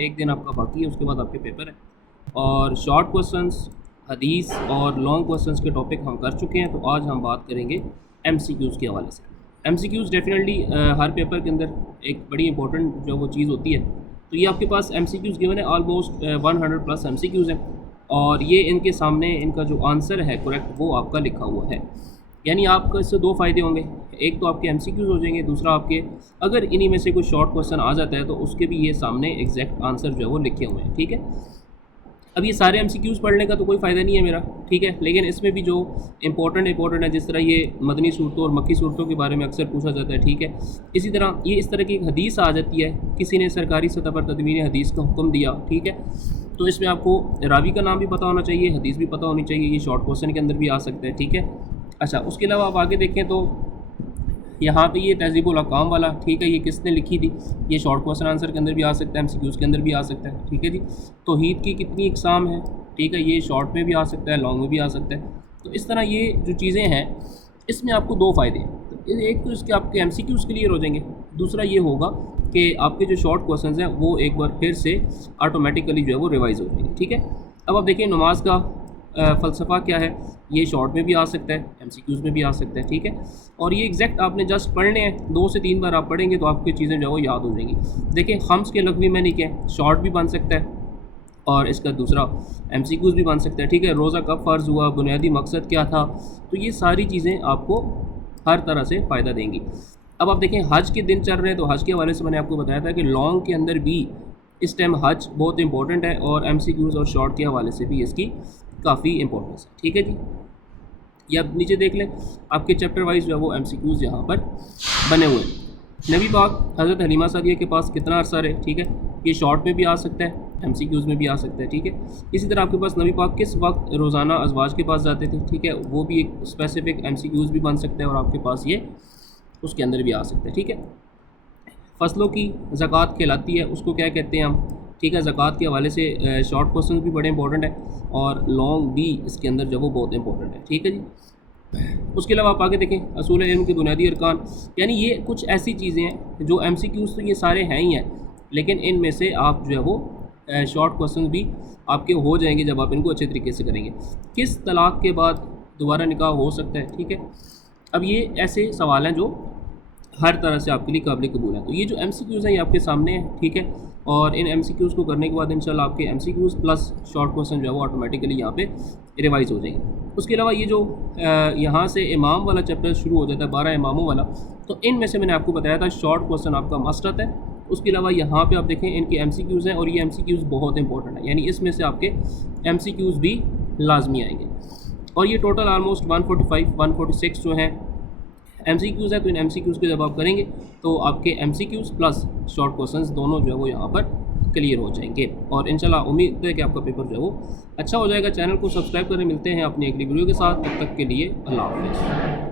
एक दिन आपका बाकी है, उसके बाद आपके पेपर है। और शॉर्ट क्वेश्चंस, हदीस और लॉन्ग क्वेश्चंस के टॉपिक हम कर चुके हैं। तो आज हम बात करेंगे एमसीक्यूज़ के हवाले से। एमसीक्यूज़ डेफिनेटली हर पेपर के अंदर एक बड़ी इंपॉर्टेंट जो वो चीज़ होती है। तो ये आपके पास एमसीक्यूज़ गिवन है, ऑलमोस्ट 100 प्लस एमसीक्यूज़ हैं और ये इनके सामने इनका जो आंसर है करेक्ट वो आपका लिखा हुआ है। यानी आपको इससे दो फ़ायदे होंगे, एक तो आपके एमसीक्यूज़ हो जाएंगे, दूसरा आपके अगर इन्हीं में से कोई शॉर्ट क्वेश्चन आ जाता है तो उसके भी ये सामने एग्जैक्ट आंसर जो है वो लिखे हुए हैं। ठीक है, अब ये सारे एमसीक्यूज़ पढ़ने का तो कोई फ़ायदा नहीं है मेरा, ठीक है, लेकिन इसमें भी जो इंपॉर्टेंट है, जिस तरह ये मदनी सूरतों और मक्की सूरतों के बारे में अक्सर पूछा जाता है, ठीक है, इसी तरह ये इस तरह की एक हदीस आ जाती है, किसी ने सरकारी सतह पर तदवीर हदीस का हुक्म दिया, ठीक है, तो इसमें आपको रावी का नाम भी पता होना चाहिए, हदीस भी पता होनी चाहिए, ये शॉर्ट क्वेश्चन के अंदर भी आ सकता है। ठीक है, अच्छा, उसके अलावा आप आगे देखें तो यहाँ पे ये तहज़ीबुल अहकाम वाला, ठीक है, ये किसने लिखी थी, ये शॉर्ट क्वेश्चन आंसर के अंदर भी आ सकता है, एमसीक्यूज़ के अंदर भी आ सकता है। ठीक है जी, तौहीद की कितनी इकसाम है, ठीक है, ये शॉर्ट में भी आ सकता है, लॉन्ग में भी आ सकता है। तो इस तरह ये जो चीज़ें हैं इसमें आपको दो फ़ायदे हैं, तो एक तो इसके आपके एमसीक्यूज़ क्लियर हो जाएंगे, दूसरा ये होगा कि आपके जो शॉर्ट क्वेश्चन हैं वो एक बार फिर से ऑटोमेटिकली जो है वो रिवाइज़ हो जाएंगे। ठीक है, अब आप देखिए नमाज का फ़लसफ़ा क्या है, ये शॉर्ट में भी आ सकता है, एमसीक्यूज़ में भी आ सकता है। ठीक है, और ये एग्जैक्ट आपने जस्ट पढ़ने हैं, 2 से 3 बार आप पढ़ेंगे तो आपकी चीज़ें जो है वो याद हो जाएंगी। देखिए खम्स के लग़वी में नहीं क्या, शॉर्ट भी बन सकता है और इसका दूसरा एमसीक्यूज़ भी बन सकता है। ठीक है, रोज़ा कब फ़र्ज़ हुआ, बुनियादी मकसद क्या था, तो ये सारी चीज़ें आपको हर तरह से फ़ायदा देंगी। अब आप देखें हज के दिन चल रहे हैं, तो हज के हवाले से मैंने आपको बताया था कि लॉन्ग के अंदर भी इस टाइम हज बहुत इंपॉर्टेंट है और एमसीक्यूज़ और शॉर्ट के हवाले से भी इसकी काफ़ी इंपॉर्टेंस है। ठीक है जी, ये आप नीचे देख लें, आपके चैप्टर वाइज जो है वो एमसीक्यूज़ यहाँ पर बने हुए हैं। नबी पाक हज़रत हलीमा सादिया के पास कितना अर्सा रहे, ठीक है, ये शॉर्ट में भी आ सकता है, एमसीक्यूज़ में भी आ सकता है। ठीक है, इसी तरह आपके पास नबी पाक किस वक्त रोज़ाना अज़वाज के पास जाते थे, ठीक है, वो भी एक स्पेसिफिक एमसीक्यूज़ भी बन सकता है और आपके पास ये उसके अंदर भी आ सकता है। ठीक है, फसलों की ज़कात कहलाती है, उसको क्या कहते हैं हम, ठीक है, ज़कात के हवाले से शॉर्ट क्वेश्चन भी बड़े इंपॉर्टेंट है और लॉन्ग भी इसके अंदर जो वो बहुत इंपॉर्टेंट है। ठीक है जी, उसके अलावा आप आगे देखें असूल इल्म के बुनियादी अरकान, यानी ये कुछ ऐसी चीज़ें हैं जो एमसीक्यूज़ तो ये सारे हैं ही हैं, लेकिन इनमें से आप जो है वो शॉर्ट क्वेश्चन भी आपके हो जाएंगे जब आप इनको अच्छे तरीके से करेंगे। किस तलाक़ के बाद दोबारा निकाह हो सकता है, ठीक है, अब ये ऐसे सवाल हैं जो हर तरह से आपके लिए काबिल कबूल है। तो ये जो एमसीक्यूज़ हैं ये आपके सामने है, ठीक है, और इन एमसीक्यूज़ को करने के बाद इंशाल्लाह आपके एमसीक्यूज़ प्लस शॉर्ट क्वेश्चन जो है वो ऑटोमेटिकली यहाँ पे रिवाइज़ हो जाएंगे। उसके अलावा ये जो यहाँ से इमाम वाला चैप्टर शुरू हो जाता है, 12 इमामों वाला, तो इनमें से मैंने आपको बताया था शॉर्ट क्वेश्चन आपका मस्ट आता है। उसके अलावा यहाँ पे आप देखें इनके एमसीक्यूज़ हैं और ये एमसीक्यूज़ बहुत इंपॉर्टेंट है, यानी इसमें से आपके एमसीक्यूज़ भी लाजमी आएंगे। और ये टोटल आलमोस्ट 145-146 जो हैं एमसीक्यूज़ है। तो इन एमसीक्यूज़ के जब आप करेंगे तो आपके एमसीक्यूज़ प्लस शॉर्ट क्वेश्चंस दोनों जो है वो यहाँ पर क्लियर हो जाएंगे और इंशाल्लाह उम्मीद है कि आपका पेपर जो है वो अच्छा हो जाएगा। चैनल को सब्सक्राइब करें, मिलते हैं अपनी अगली वीडियो के साथ, तब तक के लिए अल्लाह हाफ़िज़।